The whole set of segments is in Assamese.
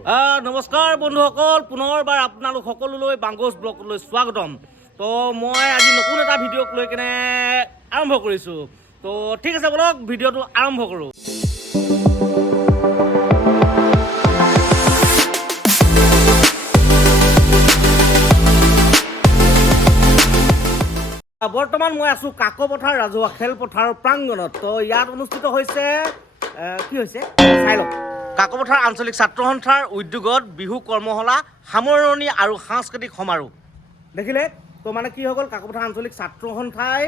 নমস্কাৰ বন্ধুসকল, পুনৰবাৰ আপোনালোক সকলোলৈ বাংগোজ ব্লগলৈ স্বাগতম। তো মই আজি নতুন এটা ভিডিঅ'ক লৈ কেনে আৰম্ভ কৰিছোঁ। তো ঠিক আছে, বলক ভিডিঅ'টো আৰম্ভ কৰোঁ। বৰ্তমান মই আছোঁ কাকপথাৰ ৰাজহুৱা খেলপথাৰৰ প্ৰাংগণত। তো ইয়াত অনুষ্ঠিত হৈছে কি হৈছে চাই লওক। কাকপথাৰ আঞ্চলিক ছাত্ৰ সন্থাৰ উদ্যোগত বিহু কৰ্মশালা সামৰণি আৰু সাংস্কৃতিক সমাৰোহ দেখিলে। তো মানে কি হৈ গ'ল, কাকপথাৰ আঞ্চলিক ছাত্ৰ সন্থাই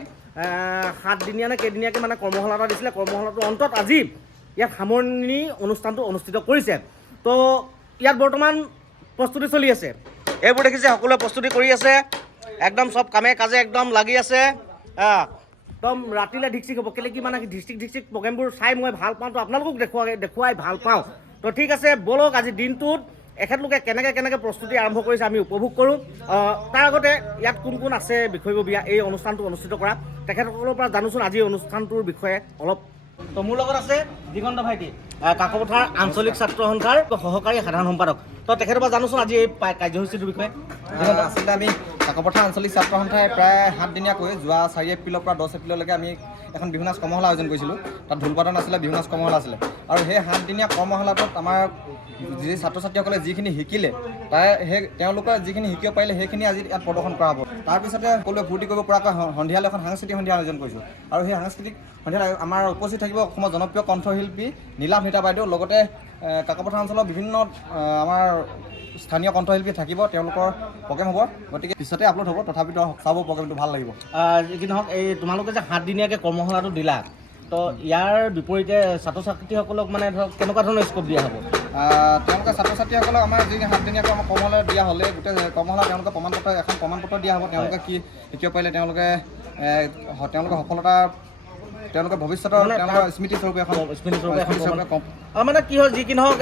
7 দিনীয়া নে কেইদিনীয়াকৈ মানে কৰ্মশালা এটা দিছিলে। কৰ্মশালাটোৰ অন্তত আজি ইয়াত সামৰণি অনুষ্ঠানটো অনুষ্ঠিত কৰিছে। তো ইয়াত বৰ্তমান প্ৰস্তুতি চলি আছে। এইবোৰ দেখিছে, সকলোৱে প্ৰস্তুতি কৰি আছে, একদম চব কামে কাজে একদম লাগি আছে। একদম ৰাতিলৈ ঢিকচিক হ'ব। কেলৈ কি মানে ঢিকচিক প্ৰগ্ৰেমবোৰ চাই মই ভাল পাওঁ, তো আপোনালোকক দেখুৱাই ভাল পাওঁ। তো ঠিক আছে, বলক আজি দিনটোত এখেতলোকে কেনেকৈ প্ৰস্তুতি আৰম্ভ কৰিছে আমি উপভোগ কৰোঁ। তাৰ আগতে ইয়াত কোন কোন আছে বিষয়ববীয়া এই অনুষ্ঠানটো অনুষ্ঠিত কৰা, তেখেতসকলৰ পৰা জানোচোন আজি অনুষ্ঠানটোৰ বিষয়ে অলপ। তো মোৰ লগত আছে দিগন্ত ভাইটি, কাকপথাৰ আঞ্চলিক ছাত্ৰ সন্থাৰ সহকাৰী সাধাৰণ সম্পাদক। তো তেখেতৰ পৰা জানোচোন আজি এই কাৰ্যসূচীটোৰ বিষয়ে। আচলতে আমি কাকপথাৰ আঞ্চলিক ছাত্ৰ সন্থাই প্ৰায় 7 দিনীয়াকৈ যোৱা 4 এপ্ৰিলৰ পৰা 10 এপ্ৰিললৈকে আমি এখন বিহু নাচ কৰ্মশালা আয়োজন কৰিছিলোঁ। তাত ঢোলপাতন আছিলে, বিহু নাচ কৰ্মশালা আছিলে। আৰু সেই 7 দিনীয়া কৰ্মশালাটোত আমাৰ যি ছাত্ৰ ছাত্ৰীসকলে যিখিনি শিকিলে, তেওঁলোকে যিখিনি শিকিব পাৰিলে সেইখিনি আজি ইয়াত প্ৰদৰ্শন কৰা হ'ব। তাৰপিছতে সকলোৱে ফূৰ্তি কৰিব পৰাকৈ সন্ধিয়ালৈ এখন সাংস্কৃতিক সন্ধিয়া আয়োজন কৰিছোঁ। আৰু সেই সাংস্কৃতিক সন্ধিয়াত আমাৰ উপস্থিত থাকিব অসমৰ জনপ্ৰিয় কণ্ঠশিল্পী নীলাভ নিতা বাইদেউ, লগতে কাকপথাৰ অঞ্চলৰ বিভিন্ন আমাৰ স্থানীয় কণ্ঠশিল্পী থাকিব, তেওঁলোকৰ প্ৰগ্ৰেম হ'ব। গতিকে পিছতে আপলোড হ'ব, তথাপিতো চাব, প্ৰগ্ৰেমটো ভাল লাগিব। যি নহওক, এই তোমালোকে যে 7 দিনীয়াকৈ কৰ্মশালাটো দিলা, তো ইয়াৰ বিপৰীতে ছাত্ৰ ছাত্ৰীসকলক মানে ধৰক কেনেকুৱা ধৰণৰ স্কোপ দিয়া হ'ব? তেওঁলোকে ছাত্ৰ ছাত্ৰীসকলক আমাৰ যি 7 দিনীয়াকৈ আমাৰ কৰ্মশালা দিয়া হ'লে গোটেই কৰ্মশালা তেওঁলোকে এখন প্ৰমাণপত্ৰ দিয়া হ'ব। তেওঁলোকে কি শিকিব পাৰিলে, তেওঁলোকে সফলতা, তেওঁলোকে ভৱিষ্যতৰ তেওঁলোকৰ স্মৃতিস্বৰূপে এখন মানে কি হয়, যি কি নহওক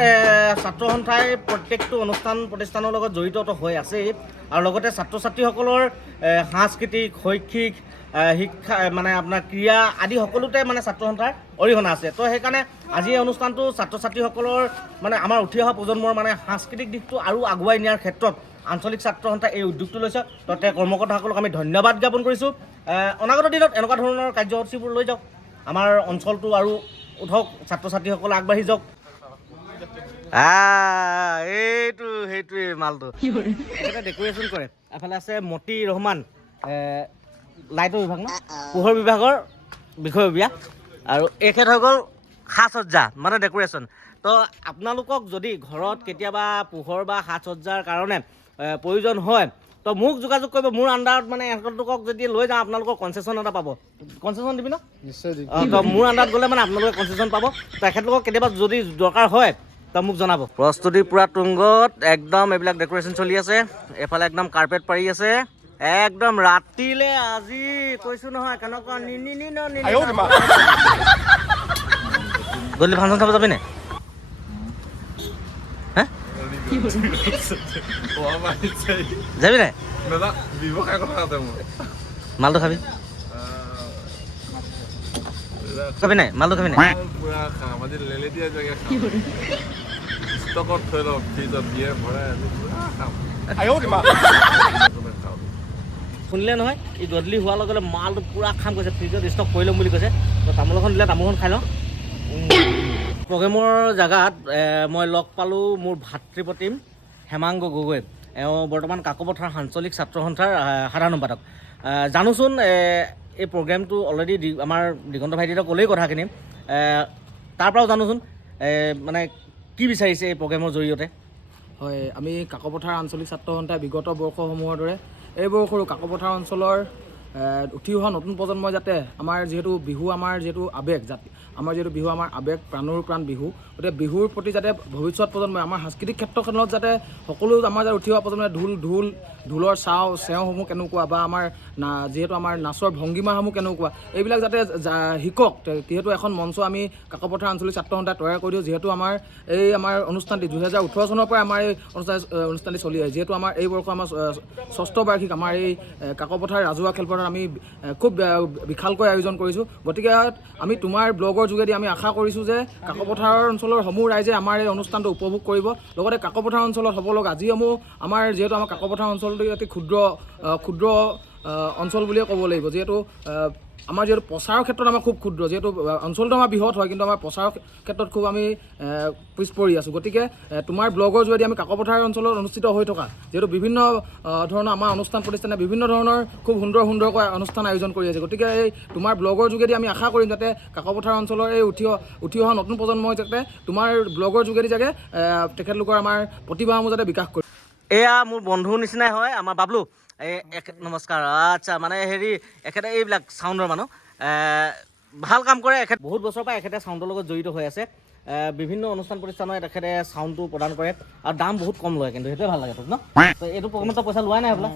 ছাত্ৰ সন্থাই প্ৰত্যেকটো অনুষ্ঠান প্ৰতিষ্ঠানৰ লগত জড়িত হৈ আছেই, আৰু লগতে ছাত্ৰ ছাত্ৰীসকলৰ সাংস্কৃতিক, শৈক্ষিক, শিক্ষা মানে আপোনাৰ ক্ৰীড়া আদি সকলোতে মানে ছাত্ৰ সন্থাৰ অৰিহণা আছে। তো সেইকাৰণে আজি এই অনুষ্ঠানটো ছাত্ৰ ছাত্ৰীসকলৰ মানে আমাৰ উঠি অহা প্ৰজন্মৰ মানে সাংস্কৃতিক দিশটো আৰু আগুৱাই নিয়াৰ ক্ষেত্ৰত আঞ্চলিক ছাত্ৰ সন্থাই এই উদ্যোগটো লৈছে। তো কৰ্মকৰ্তাসকলক আমি ধন্যবাদ জ্ঞাপন কৰিছোঁ। অনাগত দিনত এনেকুৱা ধৰণৰ কাৰ্যসূচীবোৰ লৈ যাওক, আমাৰ অঞ্চলটো আৰু উঠক, ছাত্ৰ ছাত্ৰীসকল আগবাঢ়ি যাওক। সেইটোৱে মালটো এখেতে ডেক'ৰেশ্যন কৰে। এফালে আছে মতি ৰহমান, লাইটৰ বিভাগ ন, পোহৰ বিভাগৰ বিষয়ববীয়া, আৰু এখেত হৈ গ'ল সাজ সজ্জা মানে ডেক'ৰেশ্যন। তো আপোনালোকক যদি ঘৰত কেতিয়াবা পোহৰ বা সাজ সজ্জাৰ কাৰণে প্ৰয়োজন হয়, তো মোক যোগাযোগ কৰিব। মোৰ আণ্ডাৰত মানে এখেতলোকক যদি লৈ যাওঁ, আপোনালোকৰ কনচেশ্যন এটা পাব। কনচেশ্যন দিবি ন? নিশ্চয় দিম। তো মোৰ আণ্ডাৰত গ'লে মানে আপোনালোকে কনচেশ্যন পাব। তো এখেতলোকক কেতিয়াবা যদি দৰকাৰ হয় তো মোক জনাব। প্ৰস্তুতি পূৰা তুংগত, একদম এইবিলাক ডেক'ৰেশ্যন চলি আছে। এফালে একদম কাৰ্পেট পাৰি আছে, একদম ৰাতিলে আজি কৈছোঁ নহয় কেনেকুৱা গধূলি ফাংচন চাব যাবি নে? যাবি নাই? মালটো খাবি নাই? মালটো খাবি নাই? শুনিলে নহয়, এই গধূলি হোৱাৰ লগে লগে মালটো পূৰা খাম কৈছে, ফ্ৰিজত ষ্টক কৰি ল'ম বুলি কৈছে। তো তামোল এখন দিলে, তামোলখন খাই লওঁ। প্ৰগ্ৰেমৰ জেগাত মই লগ পালোঁ মোৰ ভাতৃপ্ৰতিম হেমাংগ গগৈ। এওঁ বৰ্তমান কাকপথাৰ আঞ্চলিক ছাত্ৰ সন্থাৰ সাধাৰণ সম্পাদক। জানোচোন এই প্ৰগ্ৰেমটো অলৰেডি আমাৰ দিগন্ত ভাইটিহঁতক ক'লেই কথাখিনি, তাৰ পৰাও জানোচোন মানে কি বিচাৰিছে এই প্ৰগ্ৰেমৰ জৰিয়তে। হয়, আমি কাকপথাৰ আঞ্চলিক ছাত্ৰ সন্থাই বিগত বৰ্ষসমূহৰ দৰে এই বৰ্ষৰো কাকপথাৰ অঞ্চলৰ উঠি অহা নতুন প্ৰজন্মই যাতে আমাৰ যিহেতু বিহু আমাৰ যিহেতু আৱেগ, বিহু আমাৰ আৱেগ, প্ৰাণৰ প্ৰাণ বিহু, গতিকে বিহুৰ প্ৰতি যাতে ভৱিষ্যত প্ৰজন্মই আমাৰ সাংস্কৃতিক ক্ষেত্ৰখনত যাতে সকলো আমাৰ যাতে উঠি অহা প্ৰজন্মই ঢোলৰ চেওসমূহ কেনেকুৱা বা আমাৰ যিহেতু আমাৰ নাচৰ ভংগীমাসমূহ কেনেকুৱা, এইবিলাক যাতে শিকক। যিহেতু এখন মঞ্চ আমি কাকপথাৰ আঞ্চলিক ছাত্ৰ সন্থাই তৈয়াৰ কৰি দিওঁ। যিহেতু আমাৰ অনুষ্ঠানটি 2018 চনৰ পৰাই আমাৰ এই অনুষ্ঠানটি চলি আছে। যিহেতু আমাৰ এই বৰ্ষ আমাৰ 6ষ্ঠ বাৰ্ষিক আমাৰ এই কাকপথাৰ ৰাজহুৱা খেলপথাৰত আমি খুব বিশালকৈ আয়োজন কৰিছোঁ। গতিকে আমি তোমাৰ ব্লগৰ যোগেদি আমি আশা কৰিছোঁ যে কাকপথাৰ অঞ্চলৰ সমূহ ৰাইজে আমাৰ এই অনুষ্ঠানটো উপভোগ কৰিব। লগতে কাকপথাৰ অঞ্চলত হ'ব লগা যিসমূহ আমাৰ যিহেতু আমাৰ কাকপথাৰ অঞ্চলটো অতি ক্ষুদ্ৰ অঞ্চল বুলিয়ে ক'ব লাগিব, যিহেতু আমাৰ যিহেতু প্ৰচাৰৰ ক্ষেত্ৰত আমাৰ খুব ক্ষুদ্ৰ, যিহেতু অঞ্চলটো আমাৰ বৃহৎ হয় কিন্তু আমাৰ প্ৰচাৰৰ ক্ষেত্ৰত খুব আমি পিছ পৰি আছোঁ। গতিকে তোমাৰ ব্লগৰ যোগেদি আমি কাকপথাৰ অঞ্চলত অনুষ্ঠিত হৈ থকা যিহেতু বিভিন্ন ধৰণৰ আমাৰ অনুষ্ঠান প্ৰতিষ্ঠানে বিভিন্ন ধৰণৰ খুব সুন্দৰকৈ অনুষ্ঠান আয়োজন কৰি আছে। গতিকে এই তোমাৰ ব্লগৰ যোগেদি আমি আশা কৰিম যাতে কাকপথাৰ অঞ্চলৰ এই উঠি অহা নতুন প্ৰজন্মই যাতে তোমাৰ ব্লগৰ যোগেদি যাতে তেখেতলোকৰ আমাৰ প্ৰতিভাসমূহ যাতে বিকাশ কৰে। এয়া মোৰ বন্ধুৰ নিচিনাই হয় আমাৰ বাবলু। নমস্কাৰ। আচ্ছা, মানে হেৰি এখেতে এইবিলাক চাউণ্ডৰ মানুহ, ভাল কাম কৰে। এখেত বহুত বছৰৰ পৰা এখেতে চাউণ্ডৰ লগত জড়িত হৈ আছে। বিভিন্ন অনুষ্ঠান প্ৰতিষ্ঠানত তেখেতে চাউণ্ডটো প্ৰদান কৰে আৰু দাম বহুত কম লয়, কিন্তু সেইটোৱে ভাল লাগে তোক ন? এইটো প্ৰগ্ৰেমত পইচা লোৱাই নাই বোলা,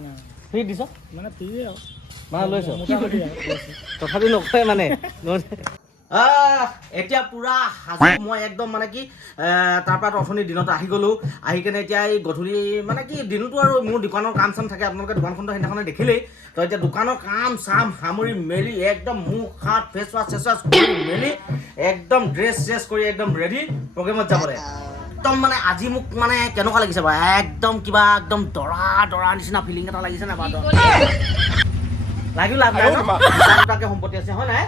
ফ্ৰী দিছ মানে ফ্ৰী আৰু মানে লৈছ তথাপি নকয় মানে। এতিয়া পুৰা সাজু মই একদম মানে কি তাৰপৰা অথনি দিনত আহি গ'লোঁ, আহি কেনে এতিয়া এই গধূলি মানে কি দিনতো আৰু মোৰ দোকানৰ কাম চাম থাকে, আপোনালোকে দোকানখনটো সেইদিনাখনে দেখিলেই। তো এতিয়া দোকানৰ কাম চাম সামৰি মেলি একদম মুখ হাত ফেচ ৱাছ কৰি মেলি একদম ড্ৰেছ কৰি একদম ৰেডি প্ৰগ্ৰেমত যাবলৈ। একদম মানে আজি মোক মানে কেনেকুৱা লাগিছে বাৰু, একদম কিবা একদম দৰা নিচিনা ফিলিং এটা লাগিছে নাই বাৰু? লাগিও লাভ নাই, দুটাকে সম্পত্তি আছে হয় নাই?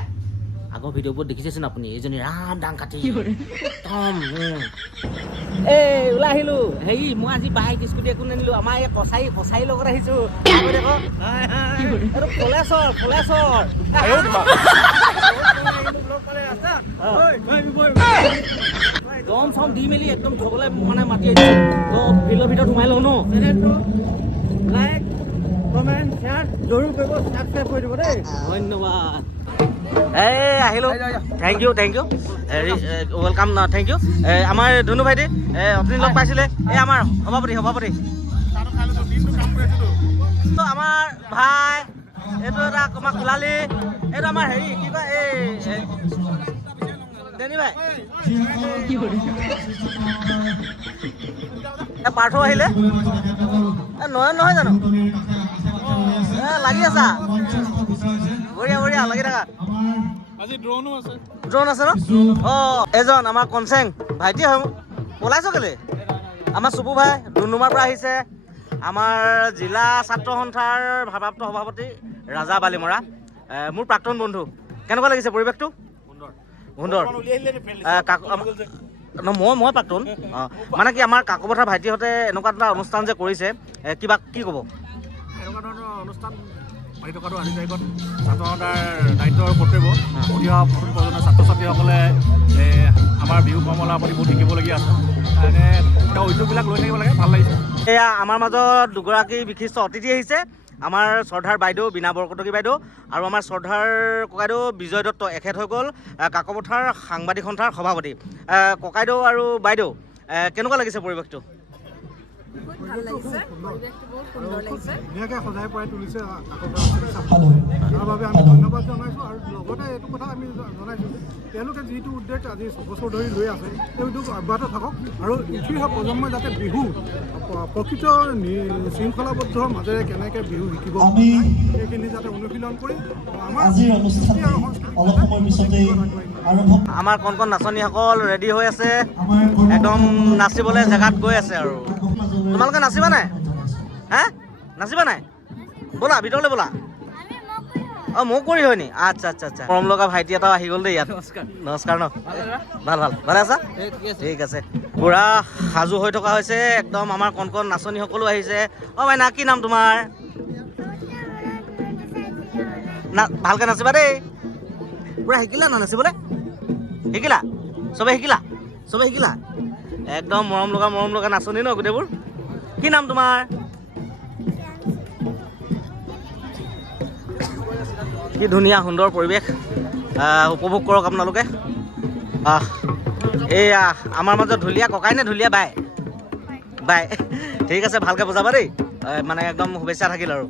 আগৰ ভিডিঅ'বোৰত দেখিছেচোন আপুনি, এইজনী ৰাম ডাং কাটি একদম এই ওলাই আহিলোঁ। হেৰি মই আজি বাইক স্কুটি একো নানিলোঁ, আমাৰ এই কছাৰী লগত আহিছোঁ। এইটো ফলেশ্বৰ দম চম দি মেলি একদম থবলৈ মানে মাতি আহিছোঁ। তো ফিল্ডৰ ভিতৰত সোমাই লওঁ ন? লাইক কমেণ্ট শ্বেয়াৰ জৰুৰ কৰিব, ছাবস্ক্ৰাইব কৰি দিব দেই। ধন্যবাদ। এই আহিলোঁ, থেংক ইউ হেৰি ৱেলকাম, থেংক ইউ। আমাৰ ধুনু ভাইটি আপুনি লগ পাইছিলে, এই আমাৰ সভাপতি আমাৰ ভাই, এইটো এটা আমাৰ কোলালী, এইটো আমাৰ হেৰি কি কয় এই দেনি ভাই, পাৰ্থ আহিলে, নয়ন নহয় জানো? লাগি আছা বঢ়িয়া লাগি থাকা। ড্ৰোন আছে ন? অঁ, এজন আমাৰ কনচেং ভাইটি হয়। ওলাইছ কেলে? আমাৰ চুবু ভাই ডুমডুমাৰ পৰা আহিছে। আমাৰ জিলা ছাত্ৰ সন্থাৰ ভাৰপ্ৰাপ্ত সভাপতি ৰাজা বালিমৰা, মোৰ প্ৰাক্তন বন্ধু। কেনেকুৱা লাগিছে পৰিৱেশটো? সুন্দৰ। মই প্ৰাক্তন। অঁ, মানে কি আমাৰ কাকপথাৰ ভাইটিহঁতে এনেকুৱা এটা অনুষ্ঠান যে কৰিছে, কিবা কি ক'ব? এনেকুৱা ধৰণৰ অনুষ্ঠান পাতি থকাটো আজি তাৰিখত ছাত্ৰ সন্থাৰ দায়িত্ব আৰু কৰ্তব্য। উঠি অহা নতুন প্ৰজন্মৰ ছাত্ৰ ছাত্ৰীসকলে আমাৰ বিহু কৰ্মশালাৰ প্ৰতি বহুত শিকিবলগীয়া আছে। এনে উদ্যোগবিলাক লৈ থাকিব লাগে, ভাল লাগিছে। এয়া আমাৰ মাজত দুগৰাকী বিশিষ্ট অতিথি আহিছে। আমাৰ শ্ৰদ্ধাৰ বাইদেউ বীণা বৰকটকী বাইদেউ আৰু আমাৰ শ্ৰদ্ধাৰ ককাইদেউ বিজয় দত্ত। এখেত হৈ গ'ল কাকপথাৰ সাংবাদিক সন্থাৰ সভাপতি। ককাইদেউ আৰু বাইদেউ, কেনেকুৱা লাগিছে পৰিৱেশটো? বহুত ভাল লাগিছে, পৰিৱেশটো বহুত সুন্দৰ লাগিছে। ধুনীয়াকৈ সজাই পৰাই তুলিছে তাৰ বাবে আমি ধন্যবাদ জনাইছোঁ। আৰু লগতে এইটো কথা আমি জনাইছোঁ যে তেওঁলোকে যিটো উদ্যোগ আজি 6 বছৰ ধৰি লৈ আছে, সেই উদ্যোগ অব্যাহত থাকক আৰু উঠি অহা প্ৰজন্মই যাতে বিহু প্ৰকৃত শৃংখলাবদ্ধ মাজেৰে কেনেকৈ বিহু শিকিব সেইখিনি যাতে অনুশীলন কৰি আমাৰ কণ নাচনীসকল ৰেডি হৈ আছে, একদম নাচিবলৈ জেগাত গৈ আছে। আৰু তোমালোকে নাচিবা নাই? নাচিবা নাই? ব'লা ভিতৰলৈ ব'লা। অঁ, মোক কৰি হয় নি? আচ্ছা মৰম লগা ভাইটি এটাও আহি গ'ল দেই ইয়াত। নমস্কাৰ ন? ভালে আছা? ঠিক আছে। পুৰা সাজু হৈ থকা হৈছে একদম। আমাৰ কণ নাচনীসকলো আহিছে। অঁ মাইনা, কি নাম তোমাৰ? ভালকৈ নাচিবা দেই। পুৰা শিকিলা ন নাচিবলৈ? শিকিলা? চবে শিকিলা? একদম মৰম লগা নাচনী ন গোটেইবোৰ? কি নাম তোমাৰ? কি ধুনীয়া সুন্দৰ পৰিৱেশ, উপভোগ কৰক আপোনালোকে। এইয়া আমাৰ মাজত ঢুলীয়া ককাই নে ঢুলীয়া বাই? ঠিক আছে, ভালকৈ বুজাবা দেই, মানে একদম শুভেচ্ছা থাকিল। আৰু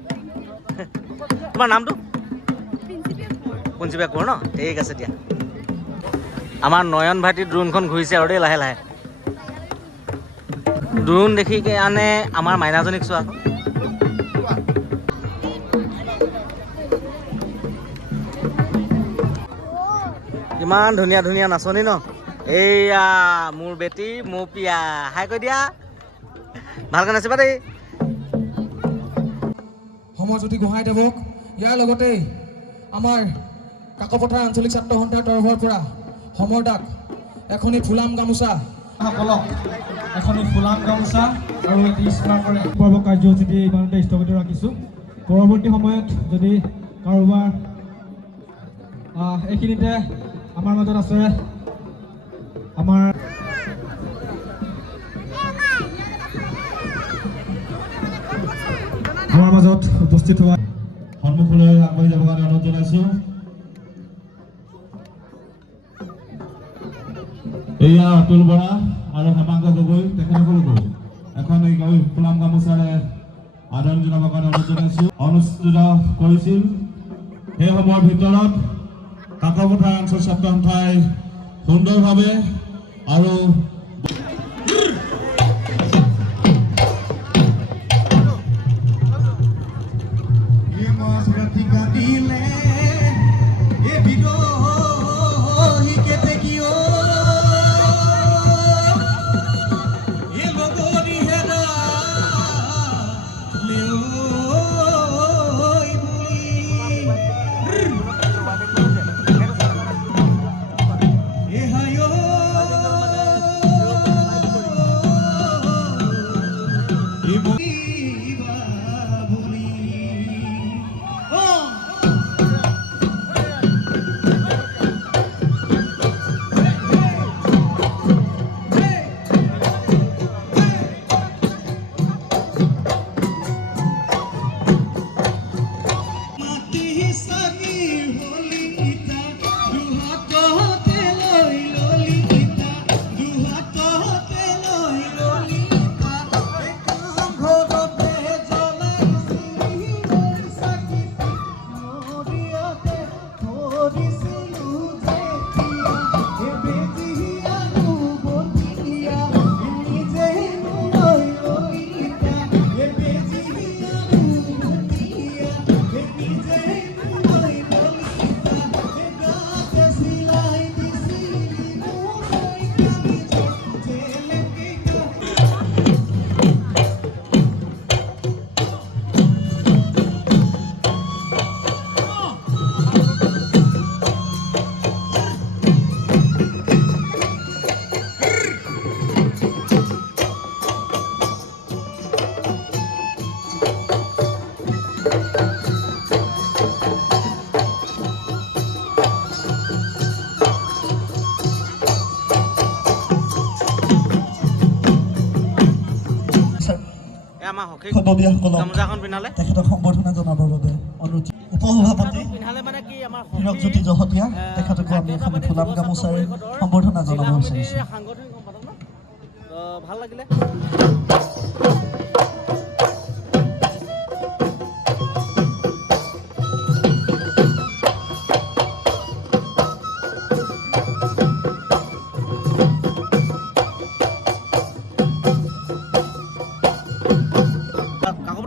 তোমাৰ নামটো? পুঞ্চিপা কোঁৱৰ ন? ঠিক আছে দিয়া। আমাৰ নয়ন ভাইটি ড্ৰোনখন ঘূৰিছে আৰু দেই লাহে লাহে। ড্ৰোন দেখি আনে আমাৰ মাইনাজনীক চোৱা। কিমান ধুনীয়া ধুনীয়া নাচনি ন এইয়া মোৰ বেটি মোৰ পিয়া হাই কৈ দিয়া ভালকৈ নাচিবা দেই সমৰজ্যোতি গোহাঁইদেৱক ইয়াৰ লগতে আমাৰ কাকপথাৰ আঞ্চলিক ছাত্ৰ সন্থাৰ তৰফৰ পৰা সমৰদাক এখনি ফুলাম গামোচা সকলক এখনি ফুলাম গামোচা আৰু এটি স্মাৰকৰ পৰ্ব কাৰ্যসূচী ইমানতে স্থগিত ৰাখিছোঁ পৰৱৰ্তী সময়ত যদি কাৰোবাৰ এইখিনিতে আমাৰ মাজত আছে আমাৰ মাজত উপস্থিত হোৱা সন্মুখলৈ আগবাঢ়ি যাব কাৰণে অনুৰোধ জনাইছোঁ এয়া অতুল বৰা আৰু হেমাংগ গগৈ তেখেতসকলকো এখন এই ফুলাম গামোচাৰে আদৰণি জনাবৰ কাৰণে অনুৰোধ জনাইছোঁ অনুষ্ঠিত কৰিছিল সেই সময়ৰ ভিতৰত কাকপথাৰ আঞ্চলিক ছাত্ৰ সন্থাই সুন্দৰভাৱে আৰু গামোচাখন পিন্ধালে তেখেতক সম্বৰ্ধনা জনাবৰ বাবে অনুৰোধ উপসভাপতি পিন্ধালে মানে কি আমাৰ হীৰকজ্যোতি জহতীয়া তেখেতকো আমি এখন ফুলাম গামোচাৰে সম্বৰ্ধনা জনাব বিচাৰিছোঁ সাংগঠনিক সম্পাদক ন ভাল লাগিলে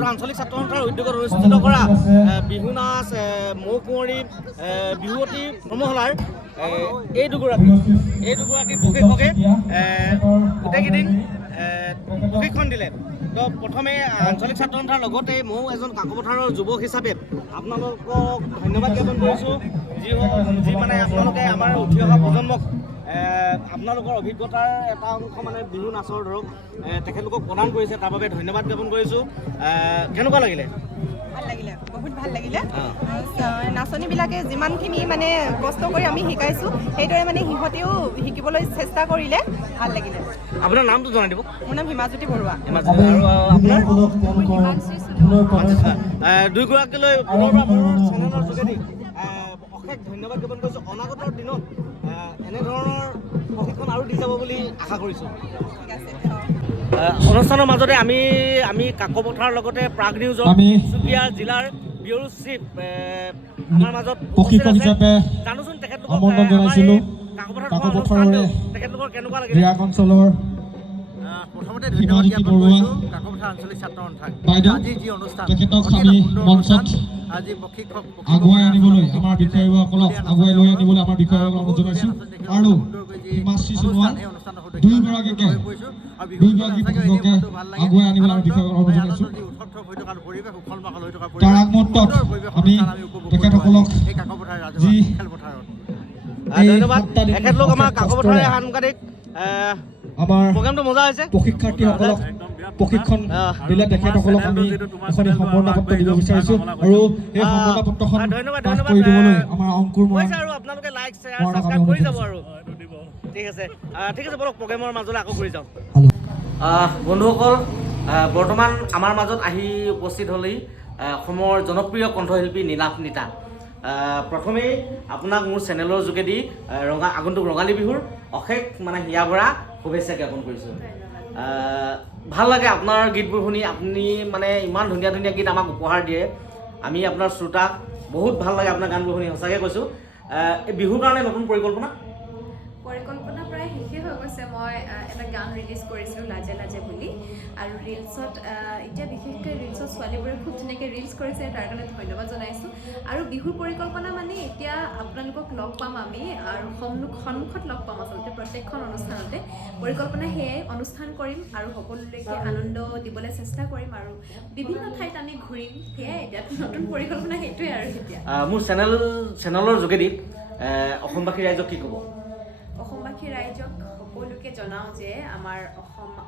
আঞ্চলিক ছাত্ৰ সন্থাৰ উদ্যোগত অনুষ্ঠিত কৰা বিহু নাচ মৌ কুঁৱৰী বিহুৱতী কৰ্মশালাৰ এই দুগৰাকী প্ৰশিক্ষকে গোটেইকেইদিন প্ৰশিক্ষণ দিলে তো প্ৰথমে আঞ্চলিক ছাত্ৰ সন্থাৰ লগতে ময়ো এজন কাকপথাৰৰ যুৱক হিচাপে আপোনালোকক ধন্যবাদ জ্ঞাপন কৰিছোঁ যি মানে আপোনালোকে আমাৰ উঠি অহা প্ৰজন্মক আপোনালোকৰ অভিজ্ঞতাৰ এটা অংশ মানে বিহু নাচৰ ধৰক তেখেতলোকক প্ৰদান কৰিছে তাৰ বাবে ধন্যবাদ জ্ঞাপন কৰিছোঁ কেনেকুৱা লাগিলে ভাল লাগিলে বহুত ভাল লাগিলে নাচনীবিলাকে যিমানখিনি মানে কষ্ট কৰি আমি শিকাইছোঁ সেইদৰে মানে সিহঁতেও শিকিবলৈ চেষ্টা কৰিলে ভাল লাগিলে আপোনাৰ নামটো জনাই দিব মোৰ নাম হিমাজ্যোতি বৰুৱা দুয়োগৰাকীলৈ পুনৰবাৰ মোৰ চেনেলৰ যোগেদি অশেষ ধন্যবাদ জ্ঞাপন কৰিছোঁ অনাগতৰ দিনত এনেধৰণৰ প্ৰশিক্ষণ আৰু দি যাব বুলি আশা কৰিছোঁ অনুষ্ঠানৰ মাজতে আমি কাকপথাৰৰ লগতে প্ৰাগ নিউজৰ তিনিচুকীয়া জিলাৰ ব্যুৰো চিফ আমাৰ মাজত প্ৰশিক্ষক হিচাপে জানোচোন আমন্ত্ৰণ জনাইছিলোঁ তেখেতলোকৰ কেনেকুৱা লাগে ৰিয়াক অঞ্চলৰ প্ৰথমতে ধন্যবাদ জ্ঞাপন কৰিছোঁ কাকপথাৰ আঞ্চলিক ছাত্ৰ সন্থাক আজি যি অনুষ্ঠান তেখেতক আমি মঞ্চত আজি প্ৰশিক্ষক আগুৱাই আনিবলৈ আমাৰ বিষয়সকলক আগুৱাই লৈ আনিবলৈ আমাৰ বিষয়সকলক অনুৰোধ জনাইছোঁ আৰু হিমাশ্ৰী সোণোৱাল দুয়োগৰাকী প্ৰসংগকে আগুৱাই আনিবলৈ আমাৰ বিষয়সকলক অনুৰোধ জনাইছোঁ। তাৰ আগমুহূৰ্তত আমি তেখেতসকলক যি ধন্যবাদ এখেতলোক আমাৰ কাকপথাৰৰ সাংবাদিক আমাৰ প্ৰগ্ৰামটো মজা হৈছে প্ৰশিক্ষাৰ্থীসকলক প্ৰশিক্ষণ দিলে তেখেতসকলক আমি এখন সম্বৰ্ধনা পত্ৰ দিব বিচাৰিছোঁ আৰু এই সম্বৰ্ধনা পত্ৰখন ধন্যবাদ পাঠ ধন্যবাদ কৰি দিবলৈ আমাৰ অংকুৰ কৈছে আৰু আপোনালোকে লাইক শ্বেয়াৰ ছাবস্ক্ৰাইব কৰি যাব আৰু ঠিক আছে বলক প্ৰগ্ৰেমৰ মাজলৈ আকৌ ঘূৰি যাওঁ। বন্ধুসকল বৰ্তমান আমাৰ মাজত আহি উপস্থিত হ'লেই অসমৰ জনপ্ৰিয় কণ্ঠশিল্পী নীলাভ নিতা। প্ৰথমেই আপোনাক মোৰ চেনেলৰ যোগেদি আগন্তুক ৰঙালী বিহুৰ অশেষ হিয়া ভৰা শুভেচ্ছা জ্ঞাপন কৰিছোঁ। ভাল লাগে আপোনাৰ গীতবোৰ শুনি, আপুনি ইমান ধুনীয়া ধুনীয়া গীত আমাক উপহাৰ দিয়ে। আমি আপোনাৰ শ্ৰোতা, বহুত ভাল লাগে আপোনাৰ গানবোৰ শুনি, সঁচাকৈ কৈছোঁ। এই বিহুৰ কাৰণে নতুন পৰিকল্পনা প্ৰায় শেষেই হৈ গৈছে। মই এটা গান ৰিলিজ কৰিছিলোঁ লাজে লাজে বুলি, আৰু ৰিলছত এতিয়া বিশেষকৈ ৰিলছত ছোৱালীবোৰে খুব ধুনীয়াকৈ ৰিলছ কৰিছে, তাৰ কাৰণে ধন্যবাদ জনাইছোঁ। আৰু বিহুৰ পৰিকল্পনা এতিয়া আপোনালোকক লগ পাম আমি, আৰু সন্মুখত লগ পাম আচলতে প্ৰত্যেকখন অনুষ্ঠানতে। পৰিকল্পনা সেয়াই, অনুষ্ঠান কৰিম আৰু সকলোলৈকে আনন্দ দিবলৈ চেষ্টা কৰিম আৰু বিভিন্ন ঠাইত আমি ঘূৰিম। সেয়াই এতিয়া নতুন পৰিকল্পনা সেইটোৱে আৰু এতিয়া। মোৰ চেনেলৰ যোগেদি অসমবাসী ৰাইজক কি ক'ব? অসমবাসী ৰাইজক সকলোকে জনাওঁ যে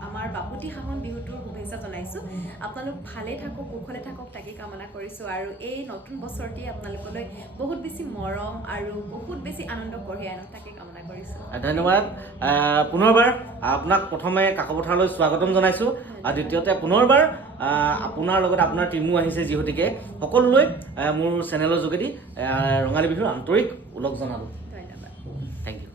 আমাৰ বাপুতি সাহোন বিহুটোৰ শুভেচ্ছা জনাইছোঁ। আপোনালোক ভালে থাকক, কুশলে থাকক, তাকে কামনা কৰিছোঁ। আৰু এই নতুন বছৰটি আপোনালোকলৈ বহুত বেছি মৰম আৰু বহুত বেছি আনন্দ কঢ়িয়াই আনক, তাকে কামনা কৰিছোঁ। ধন্যবাদ। পুনৰবাৰ আপোনাক প্ৰথমে কাকপথাৰলৈ স্বাগতম জনাইছোঁ, আৰু দ্বিতীয়তে পুনৰবাৰ আপোনাৰ লগত আপোনাৰ টীমো আহিছে যিহেতুকে সকলোলৈ মোৰ চেনেলৰ যোগেদি ৰঙালী বিহুৰ আন্তৰিক ওলগ জনালোঁ। ধন্যবাদ। Thank you.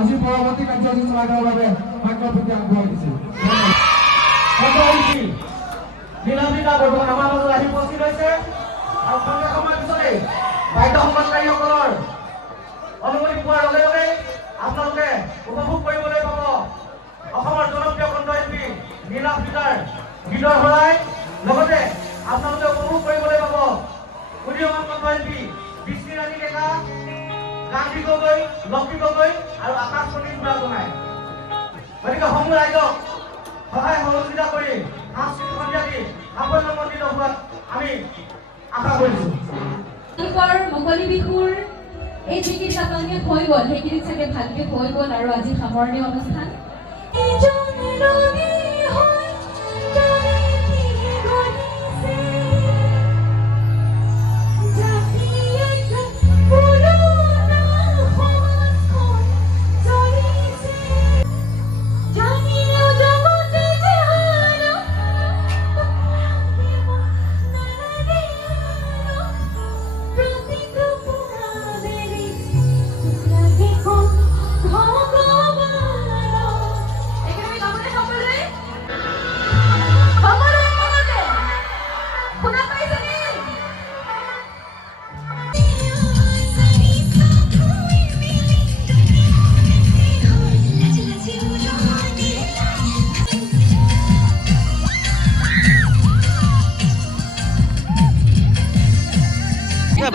আজি পৰৱৰ্তী কাৰ্যসূচী চলাই দিয়াৰ বাবে মাধ্যমৰ প্ৰতি আগবঢ়াই দিছোঁ। নীলাভিতা বৰ্তমান আমাৰ মাজত আহি উপস্থিত হৈছে, আৰু সন্ধিয়া সময়ৰ পিছতে বাদ্য সংবাদকাৰীসকলৰ অনুমতি পোৱাৰ লগে লগে আপোনালোকে উপভোগ কৰিবলৈ পাব অসমৰ জনপ্ৰিয় কণ্ঠশিল্পী নীলাভিতাৰ গীতৰ শৰাই। লগতে আপোনালোকে উপভোগ কৰিবলৈ পাব উদীয়মান কণ্ঠশিল্পী বৃষ্টিৰাণী ডেকা, গান্ধী গগৈ, লক্ষী গগৈ আৰু আকাশমণি বুঢ়াগোহাঁই। গতিকে সমূহ ৰাইজক সহায় সহযোগিতা কৰি সাংস্কৃতিক সন্ধিয়া দি সাফল্যমণ্ডিত হোৱাত আমি আশা কৰিছোঁ। মুকলি বিহুৰ এই যিখিনি নাটনিয় হৈ গ'ল সেইখিনি চাগে ভালকে হৈ গ'ল, আৰু আজি সামৰণি অনুষ্ঠান।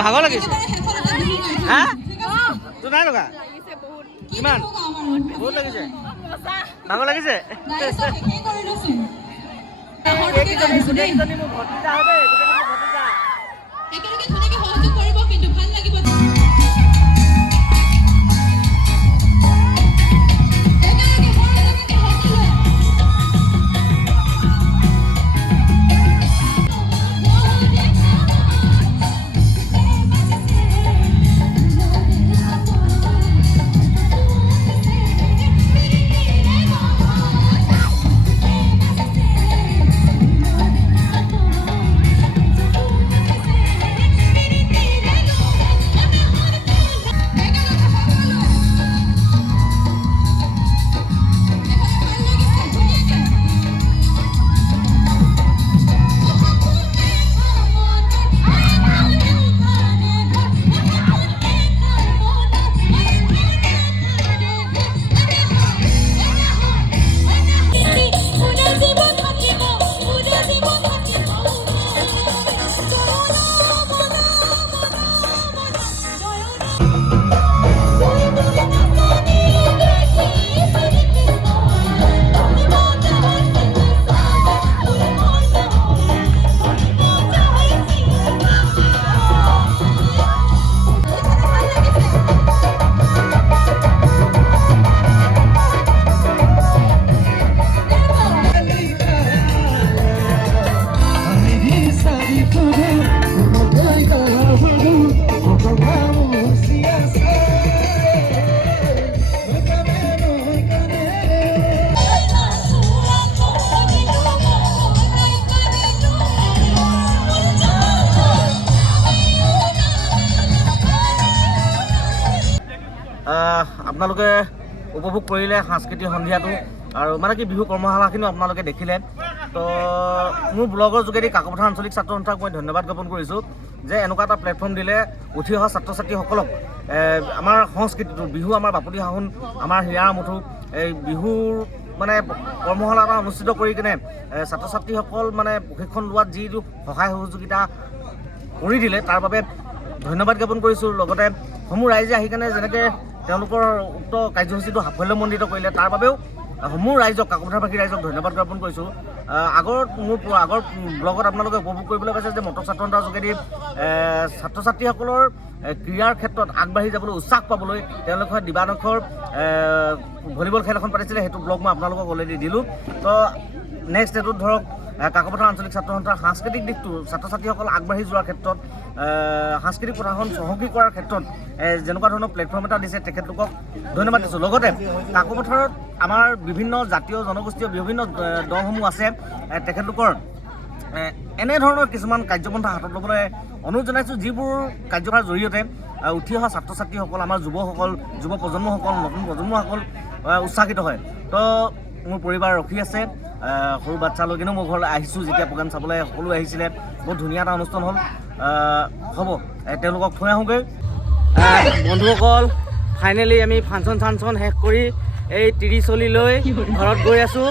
ভাগৰ লাগিছে হা তোৰ নাই লগা কিমান বহুত লাগিছে ভাগৰ লাগিছে মোৰ ভতিজা হয় দেই ভতিজা একেলগে ধুনীয়াকে সহযোগ কৰিব কিন্তু ভাল লাগিব আপোনালোকে উপভোগ কৰিলে সাংস্কৃতিক সন্ধিয়াটো আৰু মানে কি বিহু কৰ্মশালাখিনিও আপোনালোকে দেখিলে তো মোৰ ব্লগৰ যোগেদি কাকপথাৰ আঞ্চলিক ছাত্ৰ সন্থাক মই ধন্যবাদ জ্ঞাপন কৰিছোঁ যে এনেকুৱা এটা প্লেটফৰ্ম দিলে উঠি অহা ছাত্ৰ ছাত্ৰীসকলক আমাৰ সংস্কৃতিটো বিহু আমাৰ বাপতি সাহোন আমাৰ হিয়াৰ মুঠু এই বিহুৰ মানে কৰ্মশালা এটা অনুষ্ঠিত কৰি কিনে ছাত্ৰ ছাত্ৰীসকল মানে প্ৰশিক্ষণ লোৱাত যিটো সহায় সহযোগিতা কৰি দিলে তাৰ বাবে ধন্যবাদ জ্ঞাপন কৰিছোঁ লগতে সমূহ ৰাইজে আহি কেনে যেনেকৈ তেওঁলোকৰ উক্ত কাৰ্যসূচীটো সাফল্যমণ্ডিত কৰিলে তাৰ বাবেও সমূহ ৰাইজক কাকপথাৰবাসী ৰাইজক ধন্যবাদ জ্ঞাপন কৰিছোঁ আগৰ ব্লগত আপোনালোকে উপভোগ কৰিবলৈ পাইছে যে মটক ছাত্ৰ সন্থাৰ যোগেদি ছাত্ৰ ছাত্ৰীসকলৰ ক্ৰীড়াৰ ক্ষেত্ৰত আগবাঢ়ি যাবলৈ উৎসাহ পাবলৈ তেওঁলোকে দিবানখৰ ভলীবল খেল এখন পাতিছিলে সেইটো ব্লগ মই আপোনালোকক অলৰেডি দিলোঁ তো নেক্সট এইটোত ধৰক কাকপথাৰ আঞ্চলিক ছাত্ৰ সন্থাৰ সাংস্কৃতিক দিশটো ছাত্ৰ ছাত্ৰীসকল আগবাঢ়ি যোৱাৰ ক্ষেত্ৰত সাংস্কৃতিক প্ৰশাসন চহকী কৰাৰ ক্ষেত্ৰত যেনেকুৱা ধৰণৰ প্লেটফৰ্ম এটা দিছে তেখেতলোকক ধন্যবাদ দিছোঁ লগতে কাকপথাৰত আমাৰ বিভিন্ন জাতীয় জনগোষ্ঠীয় বিভিন্ন দলসমূহ আছে তেখেতলোকৰ এনেধৰণৰ কিছুমান কাৰ্যপন্থা হাতত ল'বলৈ অনুৰোধ জনাইছোঁ যিবোৰ কাৰ্যকলাপৰ জৰিয়তে উঠি অহা ছাত্ৰ ছাত্ৰীসকল আমাৰ যুৱসকল যুৱ প্ৰজন্মসকল নতুন প্ৰজন্মসকল উৎসাহিত হয় তো মোৰ পৰিবাৰ ৰখি আছে সৰু বাচ্চালৈ কিনেও মই ঘৰলৈ আহিছোঁ যেতিয়া প্ৰগ্ৰাম চাবলৈ সকলো আহিছিলে বহুত ধুনীয়া এটা অনুষ্ঠান হ'ল হ'ব তেওঁলোকক থৈ আহোঁগৈ বন্ধুসকল ফাইনেলি আমি ফাংচন শেষ কৰি এই তিৰিচলীলৈ ঘৰত গৈ আছোঁ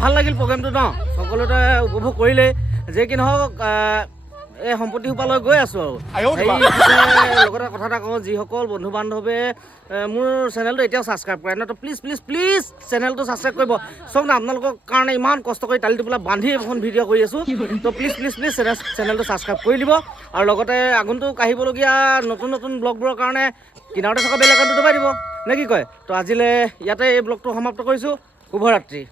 ভাল লাগিল প্ৰগ্ৰেমটো ন সকলোতে উপভোগ কৰিলেই যে কি নহওক এই সম্পত্তি সোপালৈ গৈ আছোঁ আৰু লগতে কথা এটা কওঁ যিসকল বন্ধু বান্ধৱে মোৰ চেনেলটো এতিয়াও ছাবস্ক্ৰাইব কৰে ন তো প্লিজ চেনেলটো ছাবস্ক্ৰাইব কৰিব চাওক না আপোনালোকৰ কাৰণে ইমান কষ্ট কৰি টালি টোপোলা বান্ধি এখন ভিডিঅ' কৰি আছোঁ তো প্লিজ চেনেলটো ছাবস্ক্ৰাইব কৰি দিব আৰু লগতে আগন্তুক আহিবলগীয়া নতুন ব্লগবোৰৰ কাৰণে কিনাৰতে থকা বেল আইকনটো দবাই দিব নে কি কয় তো আজিলৈ ইয়াতে এই ব্লগটো সমাপ্ত কৰিছোঁ শুভৰাত্ৰি।